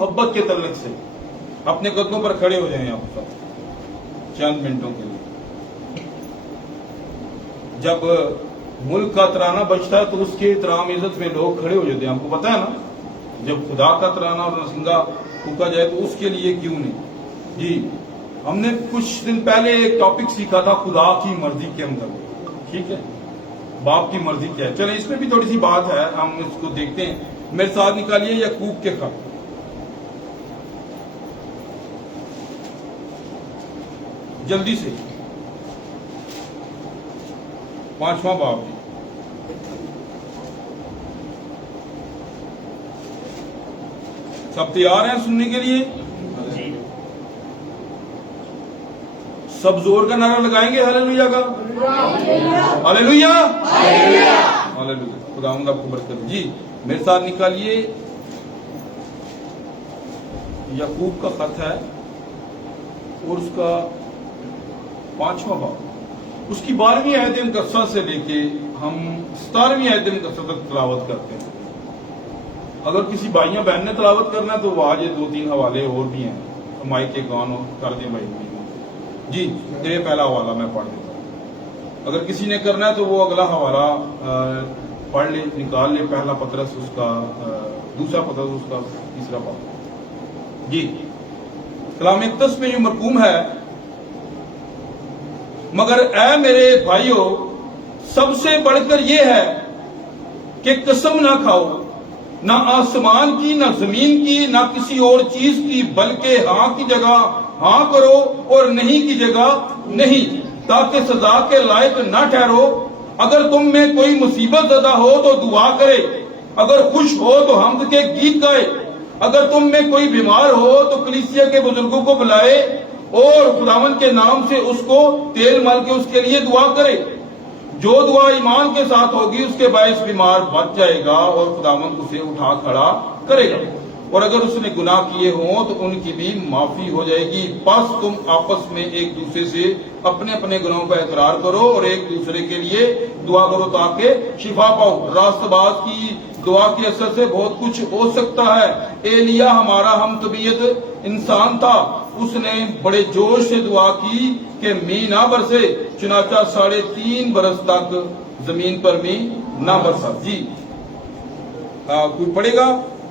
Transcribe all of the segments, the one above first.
محبت کے تعلق سے اپنے قدموں پر کھڑے ہو جائیں آپ سب چند منٹوں کے لیے. جب ملک کا ترانہ بجتا ہے تو اس کے احترام عزت میں لوگ کھڑے ہو جاتے ہیں. آپ کو پتا ہے نا, جب خدا کا ترانہ اور نرسنگا پھونکا جائے تو اس کے لیے کیوں نہیں. جی, ہم نے کچھ دن پہلے ایک ٹاپک سیکھا تھا خدا کی مرضی کے اندر. ٹھیک ہے, باپ کی مرضی کیا ہے. چلیں اس میں بھی تھوڑی سی بات ہے, ہم اس کو دیکھتے ہیں. میرے ساتھ نکالیے یعقوب کے خط, جلدی سے 5واں باب. سب تیار ہیں سننے کے لیے؟ سب زور کا نعرہ لگائیں گے ہاللیلویا کا. ہاللیلویا, ہاللیلویا. خداوند آپ کو برکت دے. جی میرے ساتھ نکالیے یعقوب کا خط ہے اور اس کا 5واں باب, اس کی 12ویں آیت مقدسہ سے لے کے ہم 17ویں آیت مقدسہ تک تلاوت کرتے ہیں. اگر کسی بھائیوں بہن نے تلاوت کرنا ہے تو وہ آج 2-3 حوالے اور بھی ہیں, مائک کے گان کر دیں بھائی. جی یہ پہلا حوالہ میں پڑھ دیتا ہوں. اگر کسی نے کرنا ہے تو وہ اگلا حوالہ پڑھ لے, نکال لے. پہلا پطرس اس کا, دوسرا پطرس اس کا, تیسرا باب. جی کلام مقدس میں جو مرقوم ہے, مگر اے میرے بھائیوں سب سے بڑھ کر یہ ہے کہ قسم نہ کھاؤ, نہ آسمان کی, نہ زمین کی, نہ کسی اور چیز کی, بلکہ ہاں کی جگہ ہاں کرو اور نہیں کی جگہ نہیں, تاکہ سزا کے لائق نہ ٹھہرو. اگر تم میں کوئی مصیبت زدہ ہو تو دعا کرے, اگر خوش ہو تو حمد کے گیت گائے. اگر تم میں کوئی بیمار ہو تو کلیسیا کے بزرگوں کو بلائے اور خداوند کے نام سے اس کو تیل مل کے اس کے لیے دعا کرے. جو دعا ایمان کے ساتھ ہوگی اس کے باعث بیمار بچ جائے گا اور خداوند اسے اٹھا کھڑا کرے گا. اور اگر اس نے گناہ کیے ہوں تو ان کی بھی معافی ہو جائے گی. بس تم آپس میں ایک دوسرے سے اپنے اپنے گناہوں کا اقرار کرو اور ایک دوسرے کے لیے دعا کرو تاکہ شفا پاؤ. راست باز کی دعا کے اثر سے بہت کچھ ہو سکتا ہے. ایلیا ہمارا ہم طبیعت انسان تھا, اس نے بڑے جوش سے دعا کی کہ میہ نہ برسے, چنانچہ 3.5 برس تک زمین پر میہ نہ برسا. جی کوئی پڑھے گا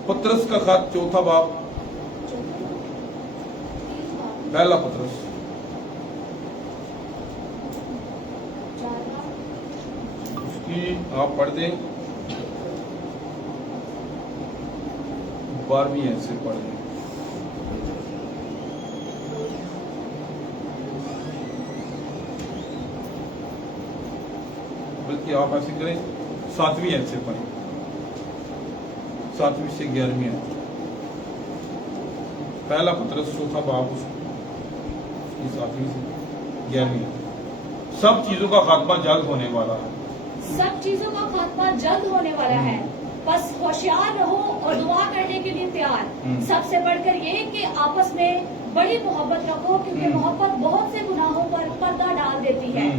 پطرس کا خط 4واں باب, پہلا پطرس. اس کی آپ پڑھ دیں 12ویں ایسے پڑھ دیں. بلکہ آپ ایسے کریں 7ویں ایسے پڑھیں, 7ویں سے 11ویں آیت. پہلا پطرس 4واں باب اس کی 7ویں سے 11ویں آیت. سب چیزوں کا خاتمہ جلد ہونے والا ہے. سب چیزوں کا خاتمہ جلد ہونے والا ہے, بس ہوشیار رہو اور دعا کرنے کے لیے تیار. سب سے بڑھ کر یہ کہ آپس میں بڑی محبت رکھو, کیونکہ محبت بہت سے گناہوں پر پردہ ڈال دیتی ہے.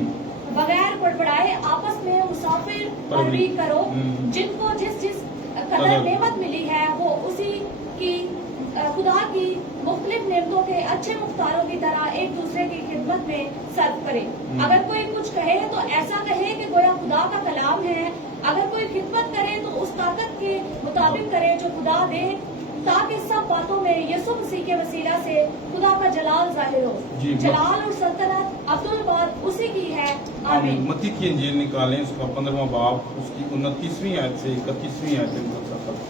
بغیر بڑبڑائے آپس میں مسافر پروری کرو, جن کو جس جس قدر نعمت ملی ہے وہ اسی کی خدا کی مختلف نعمتوں کے اچھے مختاروں کی طرح ایک دوسرے کی خدمت میں صرف کرے. اگر کوئی کچھ کہے تو ایسا کہے کہ گویا خدا کا کلام ہے. اگر کوئی خدمت کرے تو اس طاقت کے مطابق کرے جو خدا دے, تاکہ سب باتوں میں یسوع مسیح کے وسیلہ سے خدا کا جلال ظاہر ہو. جلال اور سلطنت عبدالباد اسی کی ہے. آمین. متی کی انجیل نکالیں, اس کا 15واں باب, اس کی 29ویں آیت سے 31ویں آیت تک.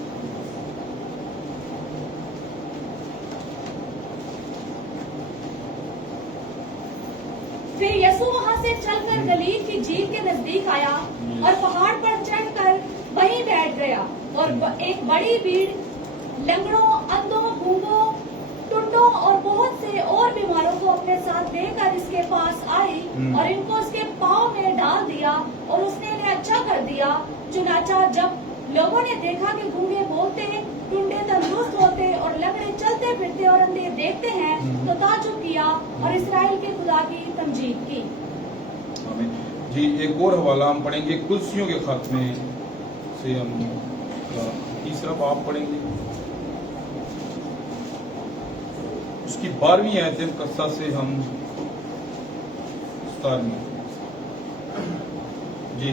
پھر یسوع وہاں سے چل کر گلیل کی جھیل کے نزدیک آیا اور پہاڑ پر چڑھ کر وہیں بیٹھ گیا. اور ایک بڑی بھیڑ لنگڑوں, اندھوں, گونگوں, ٹنڈوں اور بہت سے اور بیماروں کو اپنے ساتھ لے کر اس کے پاس آئی اور ان کو اس کے پاؤں میں ڈال دیا اور اس نے انہیں اچھا کر دیا. چنانچہ جب لوگوں نے دیکھا کہ گونگے بولتے, ٹنڈے تندرست ہوتے اور لنگڑے چلتے پھرتے اور اندھے دیکھتے ہیں تو تعجب کیا اور اسرائیل کے خدا کی تمجید کی. جی ایک اور حوالہ ہم پڑھیں گے کلسیوں کے خط میں سے, ہم تیسرا باب پڑھیں گے. اس کی 12ویں آیت مقدسہ سے ہم جی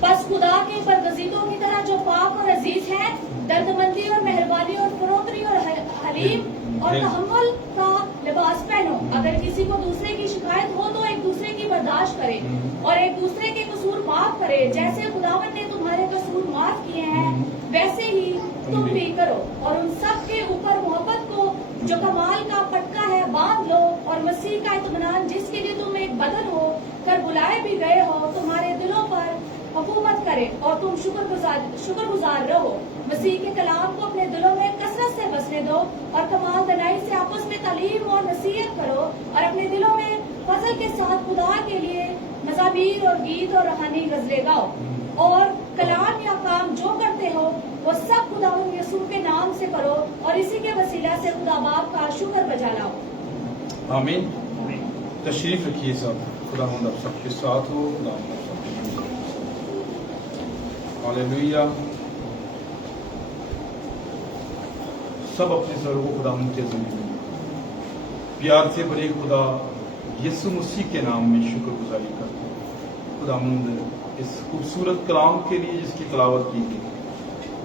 بس خدا کے برگزیدوں کی طرح جو پاک اور عزیز ہیں، دردمندی اور مہربانی اور فروتنی اور حلیم اور تحمل کا لباس پہنو. اگر کسی کو دوسرے کی شکایت ہو تو ایک دوسرے کی برداشت کرے اور ایک دوسرے کے قصور معاف کرے. جیسے خداوند نے تمہارے قصور معاف کیے ہیں ویسے ہی تم بھی کرو. اور ان سب کے اوپر محبت کو جو کمال کا پٹکا ہے باندھ لو. اور مسیح کا اطمینان جس کے لیے تم ایک بدن ہو کر بلائے بھی گئے ہو تمہارے دلوں پر حکومت کرے اور تم شکر گزار رہو. مسیح کے کلام کو اپنے دلوں میں کثرت سے بسنے دو اور کمال دلائی سے آپس میں تعلیم اور نصیحت کرو اور اپنے دلوں میں فضل کے ساتھ خدا کے لیے مزامیر اور گیت اور روحانی غزلیں گاؤ. اور کلام یا کام جو کرتے ہو وہ سب خداوند یسوع کے نام سے کرو اور اسی کے وسیلہ سے خدا باپ کا شکر بجا لاؤ. آمین. تشریف رکھیے صاحب. خداوند آپ سب کے ساتھ ہو. خداوند آپ سب کے ساتھ ہو. ہاللیلویہ. سب اپنے سروں کو خداوند کے ذریعے پیار سے بھرے خدا یسوع مسیح کے نام میں شکر گزاری کرتے ہیں. خداوند اس خوبصورت کلام کے لیے جس کی تلاوت کی گئی.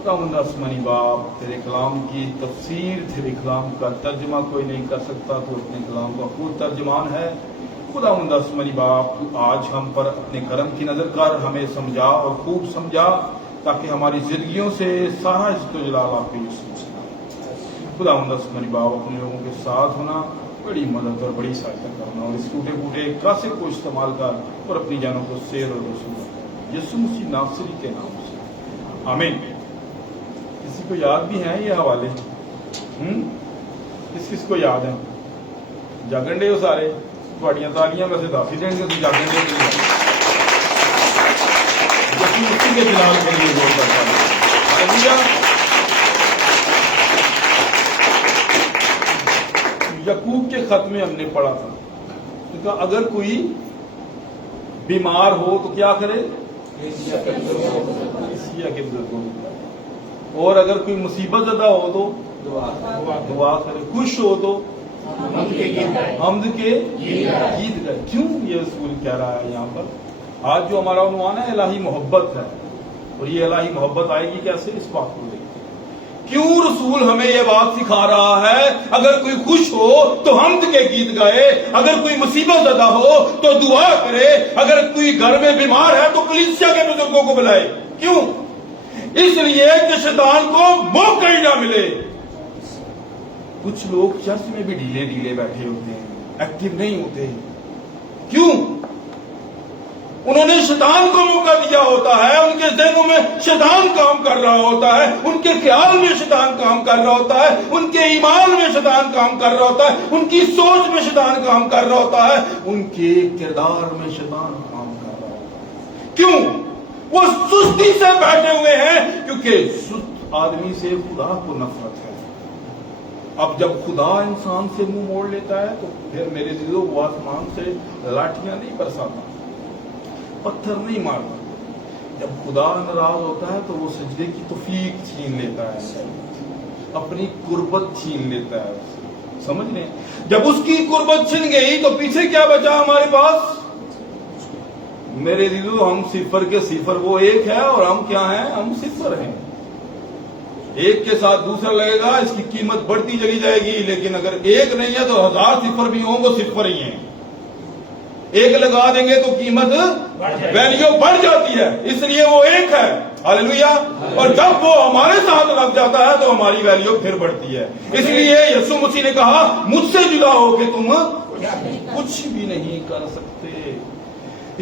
خداوند آسمانی باپ تیرے کلام کی تفسیر تیرے کلام کا ترجمہ کوئی نہیں کر سکتا. تو اپنے کلام کا خود ترجمان ہے. خداوند آسمانی باپ تو آج ہم پر اپنے کرم کی نظر کر ہمیں سمجھا اور خوب سمجھا تاکہ ہماری زندگیوں سے سارا عزت و جلال آپ کے یسوع سے. خداوند آسمانی باپ اپنے لوگوں کے ساتھ ہونا بڑی مدد اور بڑی سہایتا کرنا اور اس ٹوٹے پھوٹے کاسے کو استعمال کر اور اپنی جانوں کو سیر اور رسول یسوع مسیح ناصری کے نام سے آمین. کسی کو یاد بھی ہیں یہ حوالے؟ کس کو یاد ہیں؟ جاگن ڈے ہو سارے تھوڑیاں تالیاں ویسے دس دیں گے جاگن ڈے یسوع مسیح کے جلال کے لیے غور کرتا ہے. یعقوب کے خط میں ہم نے پڑھا تھا کہ اگر کوئی بیمار ہو تو کیا کرے؟ اور اگر کوئی مصیبت زدہ ہو تو دعا کرے. خوش ہو تو حمد کے گیت گائے. کیوں یہ رسول کہہ رہا ہے یہاں پر؟ آج جو ہمارا عنوان ہے الہی محبت ہے اور یہ الہی محبت آئے گی کیسے؟ اس بات کو دیکھتے ہیں. کیوں رسول ہمیں یہ بات سکھا رہا ہے اگر کوئی خوش ہو تو حمد کے گیت گائے, اگر کوئی مصیبت زدہ ہو تو دعا کرے, اگر کوئی گھر میں بیمار ہے تو کلیسیا کے بزرگوں کو بلائے. کیوں؟ اس لیے کہ شیطان کو موقع ہی نہ ملے. کچھ لوگ چرچ میں بھی ڈھیلے بیٹھے ہوتے ہیں, ایکٹیو نہیں ہوتے. کیوں؟ انہوں نے شیطان کو موقع دیا ہوتا ہے, ان کے ذہنوں میں شیطان کام کر رہا ہوتا ہے, ان کے خیال میں شیطان کام کر رہا ہوتا ہے, ان کے ایمان میں شیطان کام کر رہا ہوتا ہے, ان کی سوچ میں شیطان کام کر رہا ہوتا ہے, ان کے کردار میں شیطان کام کر رہا ہوتا ہے. کیوں؟ وہ سستی سے بیٹھے ہوئے ہیں کیونکہ سست آدمی سے خدا کو نفرت ہے. اب جب خدا انسان سے منہ موڑ لیتا ہے تو پھر میرے دلوں وہ آسمان سے لاٹھیاں نہیں برساتا, پتھر نہیں مارتا. جب خدا ناراض ہوتا ہے تو وہ سجدے کی توفیق چھین لیتا ہے, اپنی قربت چھین لیتا ہے. سمجھ لیں, جب اس کی قربت چھن گئی تو پیچھے کیا بچا ہمارے پاس؟ میرے دلو ہم صفر کے صفر, وہ ایک ہے اور ہم کیا ہیں؟ ہم صفر ہیں. ایک کے ساتھ دوسرا لگے گا, اس کی قیمت بڑھتی چلی جائے گی, لیکن اگر ایک نہیں ہے تو 1000 صفر بھی ہوں وہ صفر ہی ہیں. ایک لگا دیں گے تو قیمت ویلیو بڑھ جاتی ہے, اس لیے وہ ایک ہے. ہاللیلویہ. اور جب وہ ہمارے ساتھ لگ جاتا ہے تو ہماری ویلیو پھر بڑھتی ہے. اس لیے یسوع مسیح نے کہا مجھ سے جدا ہو کے تم کچھ بھی نہیں کر سکتے.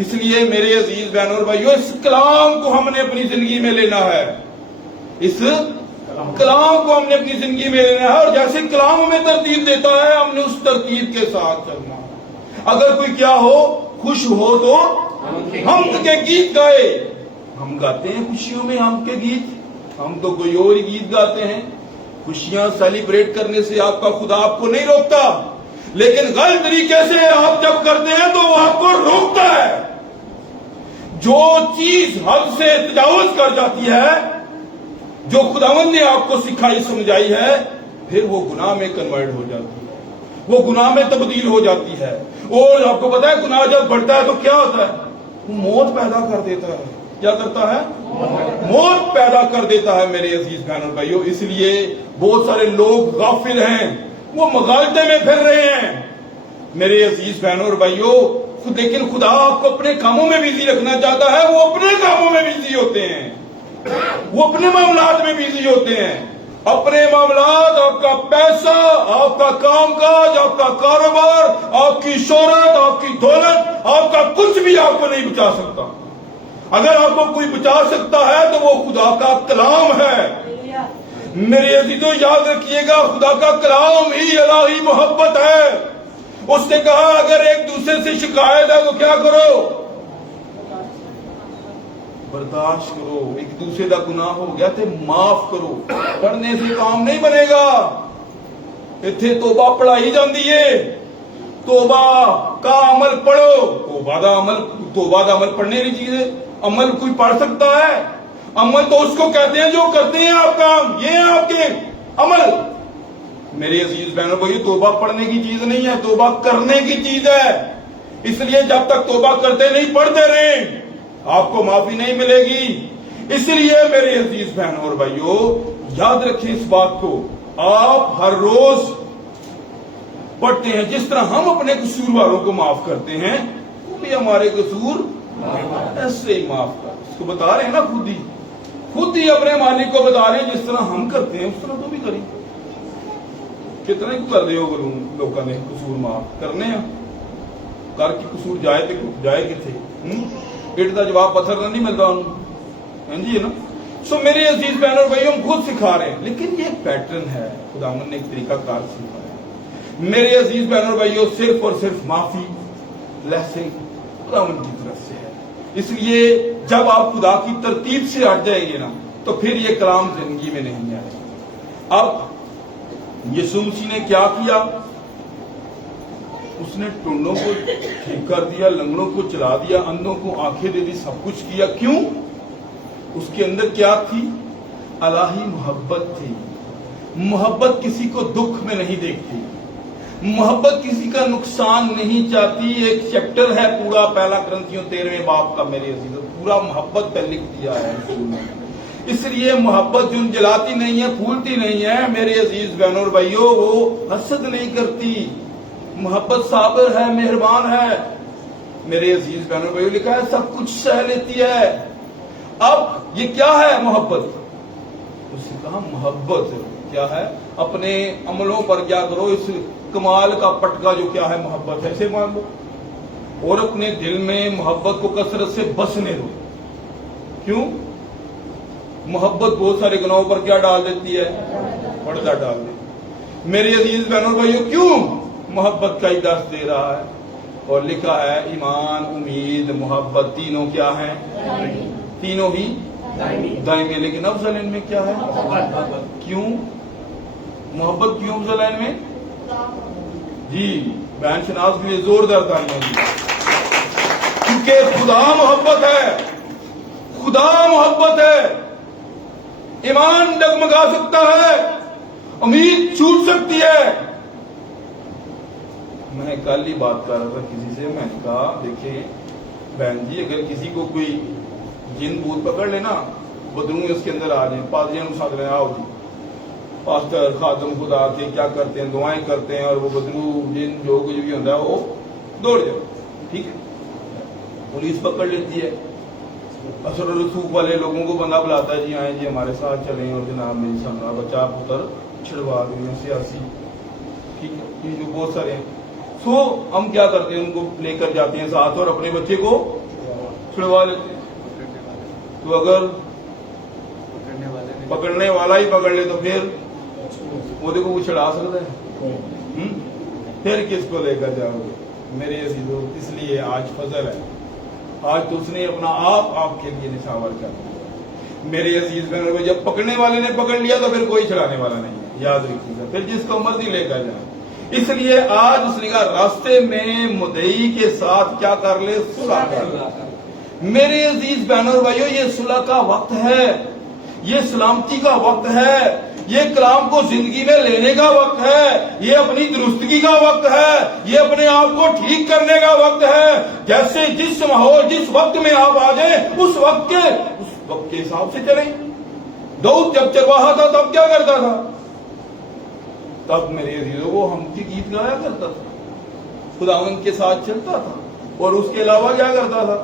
اس لیے میرے عزیز بہنوں اور بھائیوں, اس کلام کو ہم نے اپنی زندگی میں لینا ہے. اس کلام کو ہم نے اپنی زندگی میں لینا ہے, اور جیسے کلام ہمیں ترتیب دیتا ہے ہم نے اس ترتیب کے ساتھ چلنا. اگر کوئی کیا ہو, خوش ہو تو حمد کے گیت گائے. ہم گاتے ہیں خوشیوں میں حمد کے گیت, ہم تو کوئی اور گیت گاتے ہیں. خوشیاں سیلیبریٹ کرنے سے آپ کا خدا آپ کو نہیں روکتا, لیکن غلط طریقے سے آپ جب کرتے ہیں تو وہ آپ کو روکتا ہے. جو چیز حد سے تجاوز کر جاتی ہے, جو خداوند نے آپ کو سکھائی سمجھائی ہے, پھر وہ گناہ میں کنورٹ ہو جاتی ہے. وہ گناہ میں تبدیل ہو جاتی ہے. اور آپ کو پتا ہے گناہ جب بڑھتا ہے تو کیا ہوتا ہے؟ وہ موت پیدا کر دیتا ہے. کیا کرتا ہے؟ موت پیدا کر دیتا ہے میرے عزیز بہنوں اور بھائیوں. اس لیے بہت سارے لوگ غافل ہیں, وہ مغالطے میں پھر رہے ہیں میرے عزیز بہنوں اور بھائیوں. لیکن خدا آپ کو اپنے کاموں میں بزی رکھنا چاہتا ہے. وہ اپنے کاموں میں بزی ہوتے ہیں, وہ اپنے معاملات میں بزی ہوتے ہیں. اپنے معاملات, آپ کا پیسہ, آپ کا کام کاج, آپ کا کاروبار, آپ کی شہرت, آپ کی دولت, آپ کا کچھ بھی آپ کو نہیں بچا سکتا. اگر آپ کو کوئی بچا سکتا ہے تو وہ خدا کا کلام ہے. میرے عزیزوں یاد رکھیے گا, خدا کا کلام ہی الہی محبت ہے. اس نے کہا اگر ایک دوسرے سے شکایت ہے تو کیا کرو؟ برداشت کرو. ایک دوسرے کا گناہ ہو گیا تو معاف کرو. پڑھنے سے کام نہیں بنے گا. اتنے توبہ پڑھائی جاندی ہے. توبہ کا عمل پڑھو. توبہ دا عمل پڑھنے کی چیز ہے. عمل کوئی پڑھ سکتا ہے؟ عمل تو اس کو کہتے ہیں جو کرتے ہیں آپ کام. یہ ہیں آپ کے عمل. میرے عزیز بہنوں کو یہ توبہ پڑھنے کی چیز نہیں ہے, توبہ کرنے کی چیز ہے. اس لیے جب تک توبہ کرتے نہیں پڑھتے رہیں آپ کو معافی نہیں ملے گی. اس لیے میرے عزیز بہنوں اور بھائیوں یاد رکھیں اس بات کو. آپ ہر روز پڑھتے ہیں جس طرح ہم اپنے قصور والوں کو معاف کرتے ہیں, وہ بھی ہمارے قصور ایسے ہی معاف کر. اس کو بتا رہے ہیں نا, خود ہی اپنے مالک کو بتا رہے ہیں جس طرح ہم کرتے ہیں اس طرح تو بھی کریں. کتنے کو کر دے ہو لوگوں نے قصور معاف کرنے ہیں, کر کے قصور جائے کتنے اٹ کا جواب پتھر نہ نہیں ملتا انہوں جی ہے نا. سو میرے عزیز بہنوں اور بھائیوں ہم خود سکھا رہے ہیں, لیکن یہ ایک پیٹرن ہے, خداوند نے ایک طریقہ کار سکھایا ہے. میرے عزیز بہنوں اور بھائیوں صرف اور صرف معافی بلیسنگ خداوند کی طرف سے ہے. اس لیے جب آپ خدا کی ترتیب سے ہٹ جائیں گے نا تو پھر یہ کلام زندگی میں نہیں آئے. اب یسوع مسیح نے کیا کیا؟ اس نے ٹنڈوں کو ٹھیک کر دیا, لنگڑوں کو چلا دیا, اندھوں کو آنکھیں دے دی, سب کچھ کیا. کیوں؟ اس کے اندر کیا تھی؟ الہی محبت تھی. محبت کسی کو دکھ میں نہیں دیکھتی, محبت کسی کا نقصان نہیں چاہتی. ایک چیپٹر ہے پورا پہلا کرنتھیوں 13 باب کا میرے عزیزوں, پورا محبت پہ لکھ دیا ہے. اس لیے محبت جو جلاتی نہیں ہے, پھولتی نہیں ہے میرے عزیز بہنوں اور بھائیوں, وہ حسد نہیں کرتی. محبت صابر ہے, مہربان ہے. میرے عزیز بہنوں اور بھائیوں لکھا ہے سب کچھ سہ لیتی ہے. اب یہ کیا ہے محبت؟ اس نے کہا محبت کیا ہے؟ اپنے عملوں پر کیا کرو, اس کمال کا پٹکا جو کیا ہے محبت ہے اسے مان لو, اور اپنے دل میں محبت کو کثرت سے بسنے دو. کیوں؟ محبت بہت سارے گناہوں پر کیا ڈال دیتی ہے؟ پردہ ڈال دیتی. میرے عزیز بہنوں اور بھائیوں کیوں محبت کا ہی درس دے رہا ہے, اور لکھا ہے ایمان, امید, محبت تینوں کیا ہیں؟ تینوں ہی دائمی. لیکن افضل ان میں کیا ہے؟ کیوں محبت کیوں افضل ہے ان میں؟ جی بہن شناس کے لیے زوردار تالیاں جی. کیونکہ خدا محبت ہے, خدا محبت ہے. ایمان ڈگمگا سکتا ہے, امید چھوٹ سکتی ہے. میں کل ہی بات کر رہا تھا کسی سے, میں نے کہا دیکھیں بہن جی, اگر کسی کو کوئی جن بھوت پکڑ لینا, بدروں اس کے اندر آ جائیں, پادریاں ساتھ لیں, آؤ جی پاسٹر خادم خدا کے کیا کرتے ہیں, دعائیں کرتے ہیں, اور وہ بدرو جن جو کچھ بھی ہوتا ہے وہ دوڑ جائے. ٹھیک ہے, پولیس پکڑ لیتی ہے, اثر و رسوخ والے لوگوں کو بندہ بلاتا ہے, جی آئیں جی ہمارے ساتھ چلیں, اور جناب میری سامنا بچہ پتر چھڑوا دیں سیاسی. ٹھیک ہے, یہ جو بہت سارے ہیں. سو ہم کیا کرتے ہیں, ان کو لے کر جاتے ہیں ساتھ اور اپنے بچے کو چھڑوا لیتے ہیں. تو اگر پکڑنے والا ہی پکڑ لے تو پھر وہ دیکھو وہ چھڑا سکتا ہے, پھر کس کو لے کر جاؤ گے میرے عزیزوں. اس لیے آج فضل ہے, آج تو اس نے اپنا آپ کے لیے نشاور کر دیا میرے عزیز بہنوں. جب پکڑنے والے نے پکڑ لیا تو پھر کوئی چھڑانے والا نہیں ہے, یاد رکھیے گا, پھر جس کو مرضی لے کر جائے. اس لیے آج اس نے کہا راستے میں مدعی کے ساتھ کیا کر لے, صلح کر لے. میرے عزیز بہنوں اور بھائیوں یہ صلح کا وقت ہے, یہ سلامتی کا وقت ہے. یہ کلام کو زندگی میں لینے کا وقت ہے، یہ اپنی درستگی کا وقت ہے، یہ اپنے آپ کو ٹھیک کرنے کا وقت ہے۔ جیسے جس ماحول جس وقت میں آپ آ جائیں اس وقت کے حساب سے چلیں۔ داؤد جب چرواہا تھا تب کیا کرتا تھا؟ تب میرے عزیزوں وہ ہم کی گیت گایا کرتا تھا، خداوند کے ساتھ چلتا تھا، اور اس کے علاوہ کیا کرتا تھا؟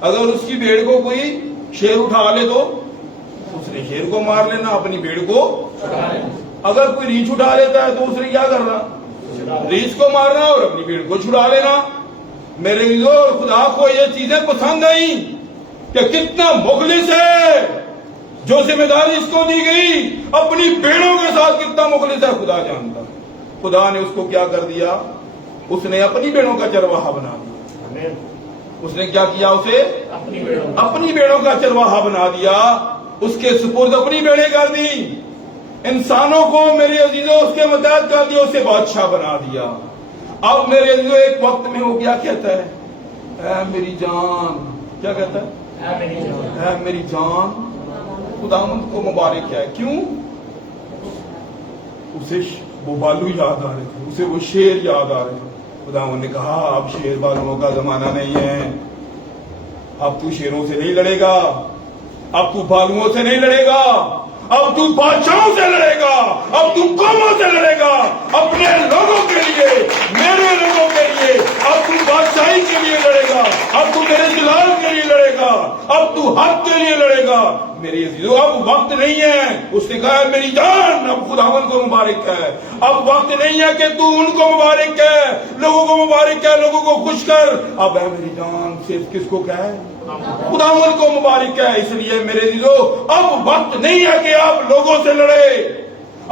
اگر اس کی بھیڑ کو کوئی شیر اٹھا لے تو اس نے شیر کو مار لینا، اپنی بھیڑ کو۔ اگر کوئی ریچھ اٹھا لیتا ہے تو اس نے کیا کرنا؟ ریچھ کو مارنا اور اپنی بھیڑ کو چھڑا لینا۔ میرے عزیزوں خدا کو یہ چیزیں پسند آئیں کہ کتنا مخلص ہے، جو ذمہ داری اس کو دی گئی اپنی بھیڑوں کے ساتھ کتنا مخلص ہے خدا جانتا۔ خدا نے اس کو کیا کر دیا؟ اس نے اپنی بھیڑوں کا چرواہا بنا دیا۔ اس نے کیا کیا؟ اسے اپنی بھیڑوں کا چرواہا بنا دیا، اس کے سپرد اپنی بھیڑیں کر دی، انسانوں کو میرے عزیزوں اس کے متحد کر دیا، اسے بادشاہ بنا دیا۔ اب میرے عزیزوں ایک وقت میں وہ کیا کہتا ہے؟ اے میری جان، کیا کہتا ہے؟ اے میری جان۔ خداوند کو مبارک ہے، کیوں؟ اسے وہ بالو یاد آ رہے تھے، اسے وہ شیر یاد آ رہے تھے۔ خداوند نے کہا اب شیر بالوں کا زمانہ نہیں ہے، اب تو شیروں سے نہیں لڑے گا، اب تو بالوں سے نہیں لڑے گا، اب تو بادشاہوں سے لڑے گا، اب تو قوموں سے لڑے گا، اپنے لوگوں کے لیے، میرے لوگوں کے لیے، اب تو بادشاہی کے لیے لڑے گا، اب تو میرے جلال کے لیے لڑے گا، اب تو حق کے لیے لڑے گا۔ میری عزیزوں اب وقت نہیں ہے، اس نے کہا میری جان، اب خداوند کو مبارک ہے، اب وقت نہیں ہے کہ تو ان کو مبارک ہے، لوگوں کو مبارک ہے، لوگوں کو خوش کر۔ اب ہے میری جان صرف کس کو کہے؟ خداوند کو مبارک ہے۔ اس لیے میرے عزیزوں اب وقت نہیں ہے کہ آپ لوگوں سے لڑے،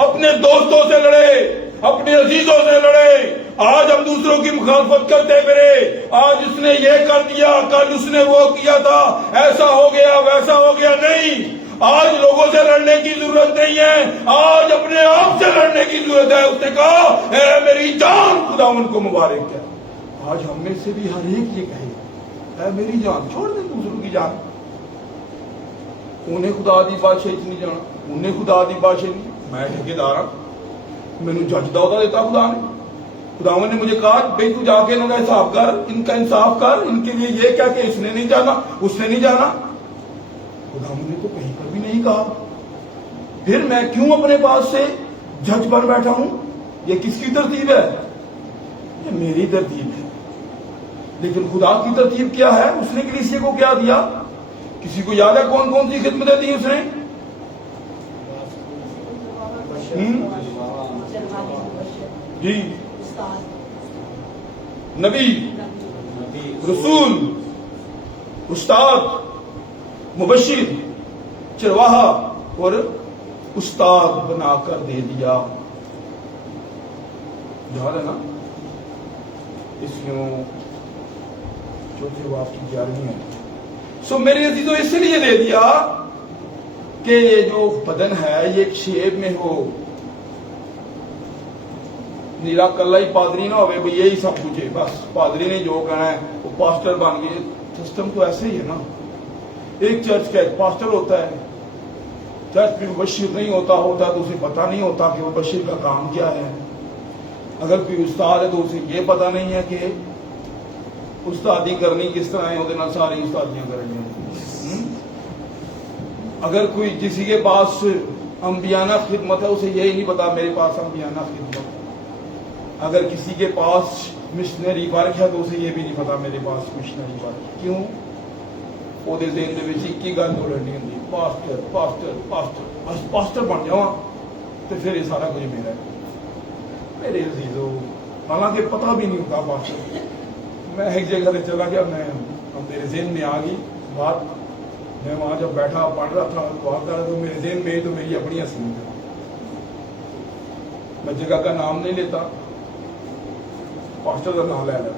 اپنے دوستوں سے لڑے، اپنے عزیزوں سے لڑے۔ آج ہم دوسروں کی مخالفت کرتے پھرے، آج اس نے یہ کر دیا، کل اس نے وہ کیا تھا، ایسا ہو گیا ویسا ہو گیا۔ نہیں، آج لوگوں سے لڑنے کی ضرورت نہیں ہے، آج اپنے آپ سے لڑنے کی ضرورت ہے۔ اس نے کہا اے میری جان، خداوند کو مبارک ہے۔ آج ہم میں سے بھی ہر ایک یہ کہے اے میری جان، چھوڑ دیں دوسروں کی جان۔ انہیں خدا دی بادشاہی نہیں جانا، انہیں خدا دی بادشاہی نہیں، میں ٹھیکیدار ہوں، مینوں جج دا عہدہ دیتا خدا نے۔ خداوند نے مجھے کہا بھئی تو جا کے انہوں کا حساب کر، ان کا انصاف کر، ان کے لیے یہ کیا کہ اس نے نہیں جانا، اس نے نہیں جانا۔ خداوند نے تو کہیں پر بھی نہیں کہا۔ پھر میں کیوں اپنے پاس سے جج بن بیٹھا ہوں؟ یہ کس کی ترتیب ہے؟ یہ میری ترتیب ہے۔ لیکن خدا کی ترتیب کیا ہے؟ اس نے کلیسیا کو کیا دیا؟ کسی کو یاد ہے کون کون سی خدمتیں دی اس نے؟ جی، نبی، رسول، استاد، مبشر، چرواہا اور استاد بنا کر دے دیا۔ یاد ہے نا؟ اس لیے چوتھے باب کی 11ویں ہے۔ سو میرے عزیزوں اس لیے دے دیا کہ یہ جو بدن ہے یہ ایک شیپ میں ہو، نیرا کلا ہی پادری نہ ہوئے بھئی یہی سب کچھ ہے، بس پادری نے جو کہنا ہے وہ پاسٹر بن گئے۔ سسٹم تو ایسے ہی ہے نا، ایک چرچ کا ایک پاسٹر ہوتا ہے، چرچ میں مبشر نہیں ہوتا تو اسے پتہ نہیں ہوتا کہ وہ مبشر کا کام کیا ہے۔ اگر کوئی استاد ہے تو اسے یہ پتہ نہیں ہے کہ استادی کرنی کس طرح ہے، وہ ساری استادیاں کرنی۔ اگر کوئی کسی کے پاس انبیانہ خدمت ہے اسے یہی نہیں پتا میرے پاس انبیانہ خدمت۔ اگر کسی کے پاس مشنری ورک ہے تو اسے یہ بھی نہیں پتا میرے پاس مشنری ورک۔ کیوں؟ وہ ذہن دے وچ ایک ہی گل بولنی ہوندی، پاسٹر پاسٹر پاسٹر، بس پاسٹر بن جاواں تو پھر یہ سارا کچھ میرا ہے۔ میرے عزیزو حالانکہ پتہ بھی نہیں ہوتا پاسٹر۔ میں ایک جگہ سے چلا گیا، میرے ذہن میں آ گئی بات، میں وہاں جب بیٹھا پڑھ رہا تھا دعا کر رہا تھا، میرے ذہن میں تو میری اپنی حسین ہے، میں جگہ کا نام نہیں لیتا، پاسٹر کا نام لے لیتا۔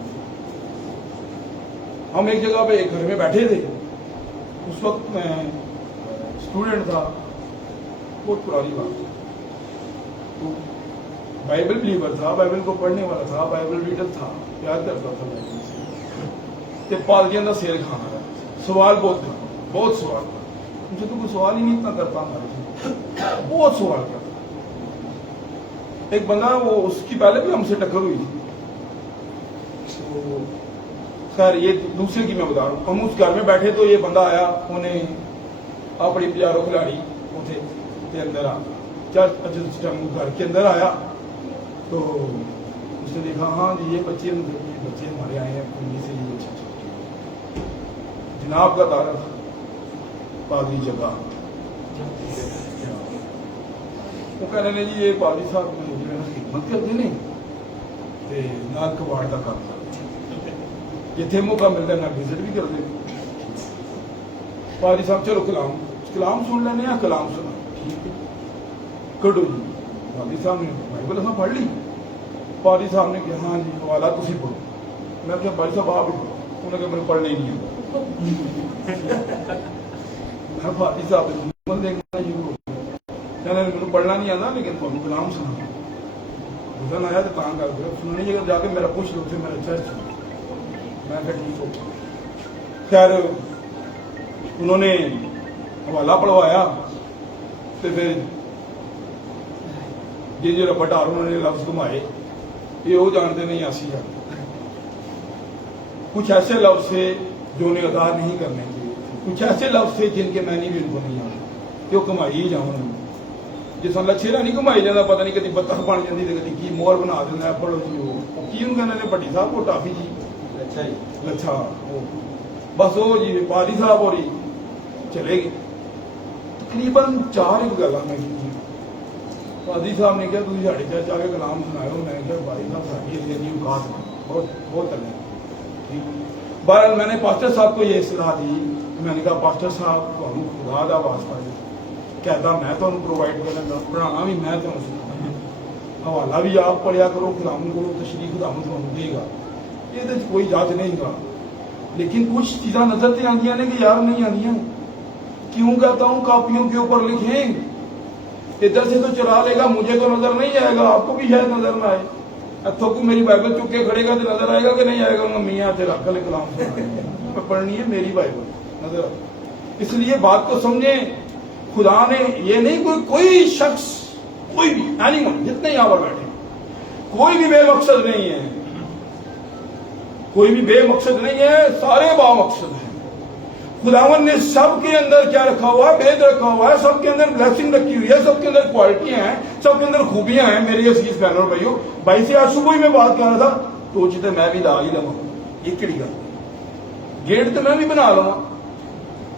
ہم ایک جگہ پہ ایک گھر میں بیٹھے تھے، اس وقت میں اسٹوڈنٹ تھا، بہت پرانی بات، تو بائبل بلیور تھا، بائبل کو پڑھنے والا تھا، بائبل ریڈر تھا، یاد کرتا تھا بائبل سے، پادریاں کا سیل کھانا ہے، سوال بہت سوال تھا، مجھے تو کوئی سوال ہی نہیں اتنا کرتا ہمارے سے، بہت سوال کرتا، ایک بندہ وہ اس کی پہلے بھی ہم سے ٹکر ہوئی تھی، تو خیر یہ دوسرے کی میں بتا رہا ہوں. ہم اس گھر میں بیٹھے تو یہ بندہ آیا، انہیں اپنی پیارو کھلاڑی اتنے کے اندر آ جس ٹائم گھر کے اندر آیا تو اس نے دیکھا ہاں جی یہ بچے ہمارے آئے ہیں پنڈی سے، یہ اچھا جناب کا تعارف پادری جگہ. وہ کہہ رہے جی یہ پادری صاحب خدمت کرتے نہیں نال کباڑ کا کام کرتے، جتنے موقع ملتا ہے نہ وزٹ بھی کرتے. پادری صاحب چلو کلام سن لینے ہیں، کلام سنا ٹھیک ہے کٹو جی. پادری صاحب نے بائبل اصل پڑھ لی. پادری صاحب نے کہا ہاں جی حوالہ تھی پڑھو. میں کہا پادری صاحب آپ ہی پڑھو. انہوں نے کہا مجھے پڑھنا ہی نہیں ہے. میں پادری صاحب نے دیکھنا شروع ہو گیا، مجھے پڑھنا نہیں آتا لیکن تمہیں کلام سنا بدن آیا تو کام کر دیا سننی جگہ جا کے میرا پوچھ لو میرا چرچ. میں کہا ٹھیک ہو. خیر انہوں نے حوالہ پڑھوایا تو پھر جن جو رپٹار انہوں نے لفظ گھمائے یہ وہ جانتے نہیں آسی جاتے. کچھ ایسے لفظ تھے جو انہیں ادا نہیں کرنے چاہیے، کچھ ایسے لفظ تھے جن کے معنی بھی ان کو نہیں آتے کہ وہ کمائی ہی جاؤں. جس طرح لچھیرا نہیں کمائی جاتا، پتہ نہیں کدی بتخ بن جاتی تو کدی کی مور بنا دینا پڑھو جی وہ کی ان کہنے بڑی صاحب وہ ٹافی جی لچھا بس وہ جی پادری صاحب ہو رہی چلے گی. تقریباً 4 گلا میں کی. پادری صاحب نے کہا تھی ساڑھے چرچ آ کے کلام سناؤ. میں کہا بھائی صاحب ساری اتنی اوقات بہت بہت تلے. بہرحال میں نے پاسٹر صاحب کو یہ اصلاح دی. میں نے کہا پاسٹر صاحب تمہیں خدا کا واسطہ ہے کہتا میں تمہیں پرووائڈ کرنا گا، پڑھانا بھی میں تمہیں سکھاؤں، حوالہ بھی آپ پڑھیا کرو، خداوند کو تشریح خداوند تمہیں دے گا. یہ کوئی جج نہیں گا. لیکن کچھ چیزاں نظر سے آتی ہیں کہ یار نہیں آتی ہیں. کیوں کہتا ہوں کاپیوں کے اوپر لکھیں، ادھر سے تو چرا لے گا مجھے تو نظر نہیں آئے گا، آپ کو بھی شاید نظر نہ آئے. اتوں کو میری بائبل چک کے کھڑے گا تو نظر آئے گا کہ نہیں آئے گا. میاں تیرا کل کلام سنا پڑھنی ہے میری بائبل نظر. اس لیے بات کو سمجھیں. خدا نے یہ نہیں کوئی شخص کوئی بھی اینیمل جتنے یہاں پر بیٹھے کوئی بھی بے مقصد نہیں ہے، کوئی بھی بے مقصد نہیں ہے، سارے با مقصد ہیں. خداوند نے سب کے اندر کیا رکھا ہوا ہے؟ بید رکھا ہوا ہے. سب کے اندر بلیسنگ رکھی ہوئی ہے، سب کے اندر کوالٹیاں ہیں، سب کے اندر خوبیاں ہیں. میری عزیز بہنوں اور بھائیوں، بھائی سے آج صبح ہی میں بات کر رہا تھا تو چیزیں میں بھی لا ہی لوا. یہ کہڑی گل گیٹ تو میں بھی بنا لوا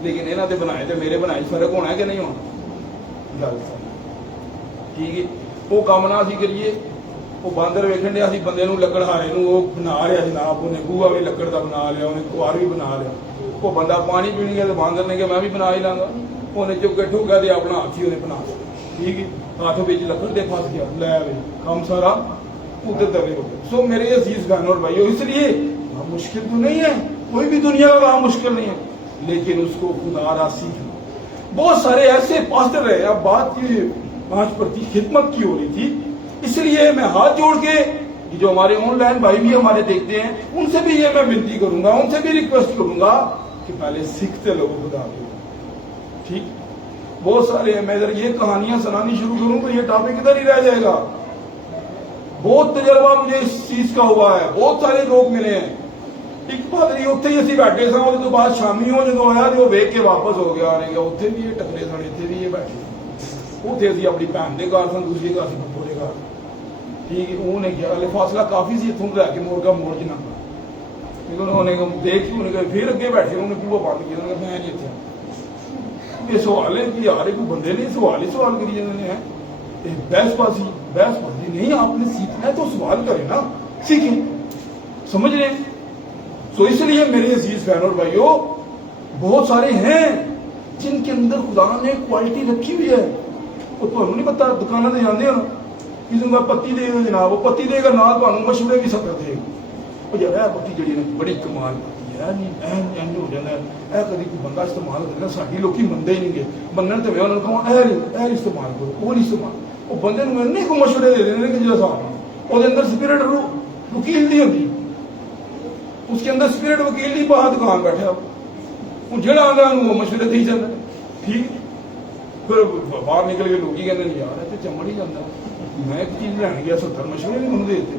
لیکن یہاں نے بنائے تو میرے بنائے فرق ہونا ہے کہ نہیں ہونا. گل ٹھیک ہے. وہ کام نہ اسی کریے. وہ باندر ویکن ڈیا بندے لکڑ ہارے وہ بنا رہا جناب. انہیں بوہا بھی لکڑ کا بنا لیا، انہیں کوار بھی بنا لیا. وہ بندہ پانی پینی گیا تو باندر نے کہا میں بھی بنا ہی لاگا. انہیں چپ کے ٹھوکا دیا اپنا ہاتھ ہی انہیں بنا دیا. ٹھیک ہے. ہاتھ بچ لکڑ دے پھنس گیا. لے کام سارا ادھر دبے ہو گئے. سو میرے عزیز بہنوں اور بھائیوں، اس لیے مشکل تو نہیں ہے، کوئی بھی دنیا کا کام مشکل نہیں ہے، لیکن اس کو خدا را سیکھنا. بہت سارے ایسے پاسٹر رہے. اب بات کی 5% خدمت کی ہو رہی تھی، اس لیے میں ہاتھ جوڑ کے جو ہمارے آن لائن بھائی بھی ہمارے دیکھتے ہیں ان سے بھی یہ میں ونتی کروں گا، ان سے بھی ریکویسٹ کروں گا کہ پہلے سیکھتے لوگوں خدا کو. ٹھیک. بہت سارے میں اگر یہ کہانیاں سنانی شروع کروں تو یہ ٹاپک ادھر ہی رہ جائے گا. بہت تجربہ مجھے اس چیز کا ہوا ہے. بہت سارے لوگ ملے ہیں. ایک پادری اتنے ہی اسی بیٹھے سا، وہ بعد شامی ہو جدو آیا تو ویک کے واپس ہو گیا. آنے گا اتنے بھی یہ ٹکرے سن، اتنے بھی یہ بیٹھے اتنے اسی اپنی بہن کے گھر سن، دوسری گھر سن پورے گھر. ٹھیک ہے. انہوں نے کیا فاصلہ کافی سی اتوں رہ کے موڑ کا موڑ جنا. انہوں نے دیکھ کے انہیں پھر اگے بیٹھے، انہوں نے بوہا بند کیا. انہوں نے میں نہیں اتنے یہ سوال ہے کہ یار کوئی بندے نے سوال ہی سوال کری جانے ہیں. بحث بازی نہیں. آپ نے سیکھنا ہے تو سوال کریں نا، سیکھیں. سمجھ رہے ہیں؟ تو اس لیے میرے عزیز بہنوں اور بھائیوں، بہت سارے ہیں جن کے اندر خدا نے کوالٹی رکھی ہوئی ہے. وہ تمہیں نہیں پتا دکانوں سے جانے ہو کسی کو پتی دے گا جناب، وہ پتی دے گا نہ تمہیں مشورے بھی سکتا دے گا. وہ یار پتی جڑی ہے بڑی کمال پتی ہے، ہو جانا ہے کدی کوئی بندہ استعمال کرنا. ساری لوگ منتے ہی نہیں گے. منن تو میں انہوں نے کہا اے استعمال کرو، وہ نہیں استعمال. وہ بندے نہیں کوئی مشورے دے دیں کہ جیسا وہ اندر سپرٹ وکیل نہیں ہوتی، اس کے اندر سپرٹ وکیل نہیں پا دکان بیٹھا وہ جڑا آگا وہ مشورے دے جانا. ٹھیک. پھر باہر نکل کے لوگ ہی کہتے ہیں یار تو چمڑ ہی جانا. ਮੈਂ ਇੱਕ ਚੀਜ਼ ਲੈਣ ਗਿਆ 70 ਮਸ਼ਵਰੇ ਵੀ ਮੈਨੂੰ ਦੇ ਦਿੱਤੇ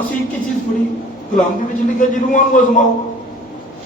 ਅਸੀਂ ਇੱਕ ਚੀਜ਼ ਪੜ੍ਹੀ ਕਲਾਮ ਦੇ ਵਿੱਚ ਲਿਖਿਆ ਜਿਹਨੂੰ ਨੂੰ ਅਜ਼ਮਾਓ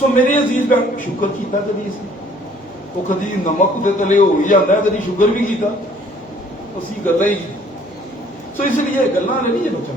ਸੋ ਮੇਰੇ ਅਜ਼ੀਜ਼ ਭੈਣ, ਸ਼ੁਕਰ ਕੀਤਾ ਕਦੀ ਇਸ ਉਹ ਕਦੀ ਨਮਕ ਦੇ ਤਲੇ ਹੋ ਹੀ ਜਾਂਦਾ, ਕਦੀ ਸ਼ੁਕਰ ਵੀ ਕੀਤਾ, ਅਸੀਂ ਗੱਲਾਂ ਹੀ। ਸੋ ਇਸ ਲਈ ਇਹ ਗੱਲਾਂ ਨਹੀਂ ਬੱਚਿਆਂ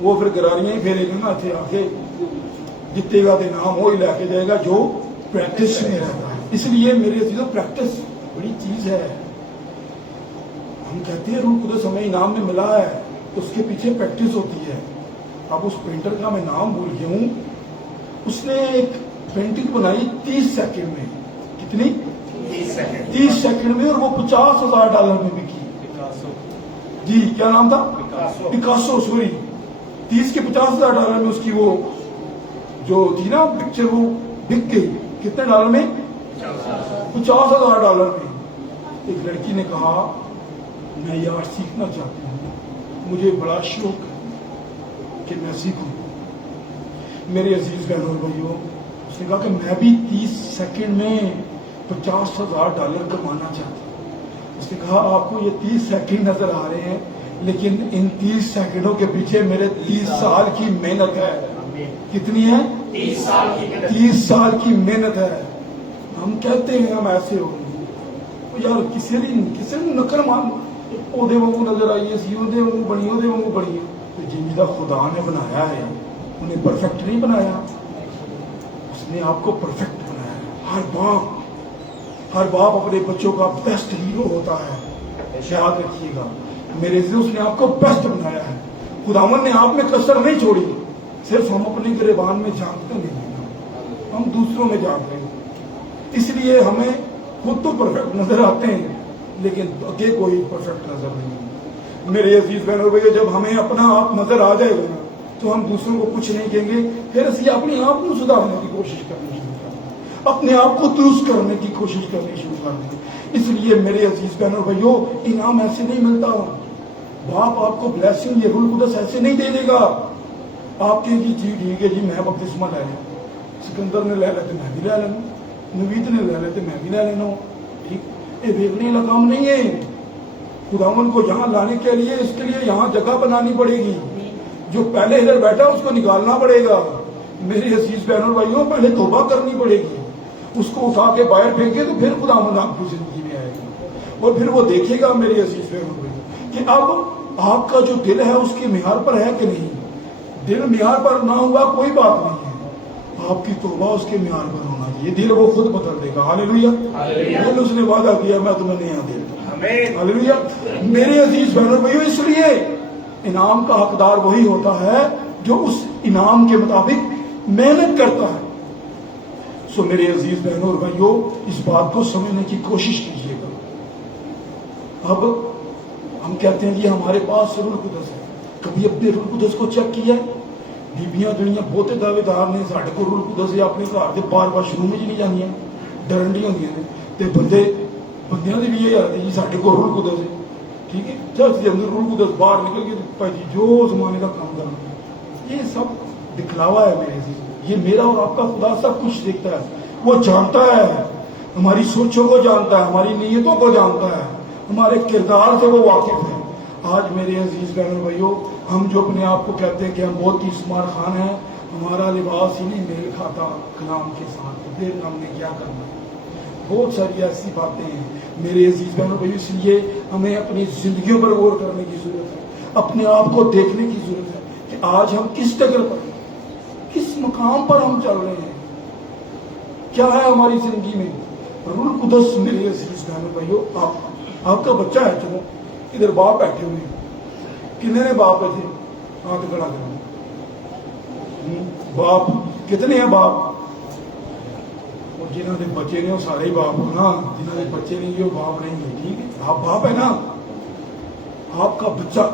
وہ پھر گراریاں ہی پھیرے گا نا اتنے آ کے جتے گا تو انعام وہی لے کے جائے گا جو پریکٹس میں رہتا ہے. اس لیے میرے عزیزوں پریکٹس بڑی چیز ہے. ہم کہتے ہیں روح القدس ہمیں انعام میں ملا ہے، اس کے پیچھے پریکٹس ہوتی ہے. اب اس پینٹر کا میں نام بھول گیا ہوں، اس نے ایک پینٹنگ بنائی 30 سیکنڈ میں. کتنی؟ 30 سیکنڈ میں، اور وہ $50,000 میں بکی. جی کیا نام تھا؟ پکاسو. سوری، 30 کے $50,000 میں اس کی وہ جو تھی نا پکچر وہ بک گئی. کتنے ڈالر میں؟ $50,000 میں. ایک لڑکی نے کہا میں یہ آرٹ سیکھنا چاہتی ہوں، مجھے بڑا شوق ہے کہ میں سیکھوں. میرے عزیز بہنوں اور بھائیوں، اس نے کہا کہ میں بھی 30 سیکنڈ میں $50,000 کمانا چاہتا ہوں. اس نے کہا آپ کو یہ 30 سیکنڈ نظر آ رہے ہیں، لیکن ان 30 سیکنڈوں کے پیچھے میرے 30 سال کی محنت ہے. کتنی ہے؟ 30 سال کی محنت ہے. ہم کہتے ہیں ہم ایسے ہو گئے یار، کسی نے نکر مان وہ نظر آئیے سی وہ بنی. تو جن جا خدا نے بنایا ہے انہیں پرفیکٹ نہیں بنایا، اس نے آپ کو پرفیکٹ بنایا ہے. ہر باپ اپنے بچوں کا بیسٹ ہیرو ہوتا ہے. یاد رکھیے گا میرے عزیز، اس نے آپ کو بیسٹ بنایا ہے. خداوند نے آپ میں کسر نہیں چھوڑی. صرف ہم اپنے گریبان میں جانتے نہیں، ہم دوسروں میں جانتے ہیں. اس لیے ہمیں خود تو پرفیکٹ نظر آتے ہیں لیکن آگے کوئی پرفیکٹ نظر نہیں. میرے عزیز بہنوں بھائی، جب ہمیں اپنا آپ نظر آ جائے گا نا تو ہم دوسروں کو کچھ نہیں کہیں گے. پھر اسی اپنے آپ کو سدھارنے کی کوشش کرنی شروع کر دیں، اپنے آپ کو درست کرنے کی کوشش کرنی شروع کر دیں. اس لیے میرے عزیز بہنوں بھائیوں، انعام ایسے نہیں ملتا. باپ آپ کو بلیسنگ یہ روح القدس ایسے نہیں دے دے گا. آپ کہیں گے جی ٹھیک ہے جی میں بپتسمہ لے لوں، سکندر نے لے لیتے میں بھی لے لوں، نوید نے لے لیتے میں بھی لے لینا. ٹھیک، یہ دیکھنے کا کام نہیں ہے. خداوند کو یہاں لانے کے لیے اس کے لیے یہاں جگہ بنانی پڑے گی. جو پہلے ادھر بیٹھا اس کو نکالنا پڑے گا. میرے عزیز بہنوں بھائیوں، پہلے توبہ کرنی پڑے گی. اس کو اٹھا کے باہر پھینکے تو پھر خداوند آپ کی زندگی میں آئے گا، اور پھر وہ دیکھے گا میرے عزیز بہنوں بھائیوں کہ اب آپ کا جو دل ہے اس کے معیار پر ہے کہ نہیں. دل معیار پر نہ ہوا کوئی بات نہیں ہے، آپ کی توبہ اس کے معیار پر ہونا چاہیے. دل وہ خود بدل دے گا. ہاللیلویا. اس نے وعدہ کیا میں تمہیں نیا دل دوں گا. ہاللیلویا. میرے عزیز بہنوں بھائیوں، اس لیے انعام کا حقدار وہی ہوتا ہے جو اس انعام کے مطابق محنت کرتا ہے. سو میرے عزیز بہنوں اور بھائیوں، اس بات کو سمجھنے کی کوشش کیجیے گا. اب ہم کہتے ہیں کہ ہمارے پاس روح القدس ہے. کبھی اپنے روح القدس کو چیک کیا ہے؟ بیبیاں دنیا بہتے دعوے دار نے ساڈے کو روح القدس ہے اپنے گھر کے بار بار شروع میں نہیں جانیاں ڈرنڈی ہوندی نے تے بندیاں دی بھی یہ آتی جی ساڈے کو روح القدس ہے. ٹھیک ہے، چرچ کے اندر روح القدس باہر نکل کے بھائی جی جو زمانے کا کام کرنا، یہ سب دکھلاوا ہے میرے عزیز. یہ میرا اور آپ کا خدا سب کچھ دیکھتا ہے. وہ جانتا ہے ہماری سوچوں کو، جانتا ہے ہماری نیتوں کو، جانتا ہے ہمارے کردار سے وہ واقف ہے. آج میرے عزیز بہنوں بھائیوں، ہم جو اپنے آپ کو کہتے ہیں کہ ہم بہت ہی اسمارٹ خان ہیں، ہمارا لباس ہی نہیں میل کھاتا کلام کے ساتھ، پھر ہم نے کیا کرنا. بہت ساری ایسی باتیں ہیں میرے عزیز بہنوں بھائیوں. اس لیے ہمیں اپنی زندگیوں پر غور کرنے کی ضرورت ہے، اپنے آپ کو دیکھنے کی ضرورت ہے کہ آج ہم کس ڈگر پر، کس مقام پر ہم چل رہے ہیں، کیا ہے ہماری زندگی میں. روح القدس میرے عزیز بہنوں بھائیوں، آپ کا بچہ ہے. چلو ادھر باپ بیٹھے ہوئے ہیں، کتنے نے باپ بیٹھے؟ ہاتھ کھڑا کریں. باپ کتنے ہیں؟ باپ اور جنہوں نے بچے نے وہ سارے ہی باپ ہو نا، جنہوں نے بچے نہیں وہ باپ نہیں ہے. ٹھیک ہے، آپ باپ ہے نا. آپ کا بچہ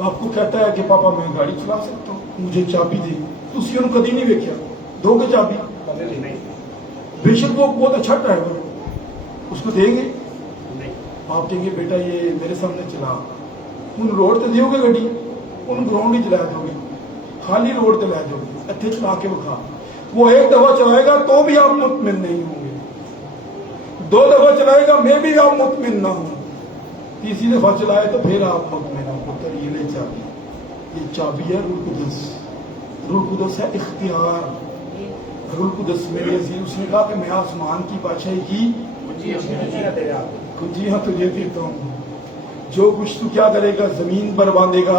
آپ کو کہتا ہے کہ پاپا میں گاڑی چلا سکتا ہوں، مجھے چابی دے. تسی انہوں کدی نہیں ویکھیا، دو گے چابی؟ بے شک وہ بہت اچھا ڈرائیور ہے، اس کو دیں گے؟ آپ کہیں گے بیٹا یہ میرے سامنے چلا. ان روڈ تے دیو گے گاڑی؟ ان گراؤنڈ ہی چلا دو گے، خالی روڈ تے لے جاؤ گے، اتنے چلا کے بکھا. وہ ایک دفعہ چلائے گا تو بھی آپ مطمئن نہیں ہوں گے، دو دفعہ چلائے گا میں بھی آپ مطمئن نہ ہوں، تیسری دفعہ چلائے تو پھر آپ مطمئن ہوں. پتر یہ لے چابی، یہ چابی ہے روح القدس. روح القدس ہے اختیار. روح القدس میرے عزیز، اس نے کہا کہ میں آسمان کی بادشاہی کی کنجیاں تجھے دیتا ہوں. جو کچھ تو کیا کرے گا، زمین پر باندھے گا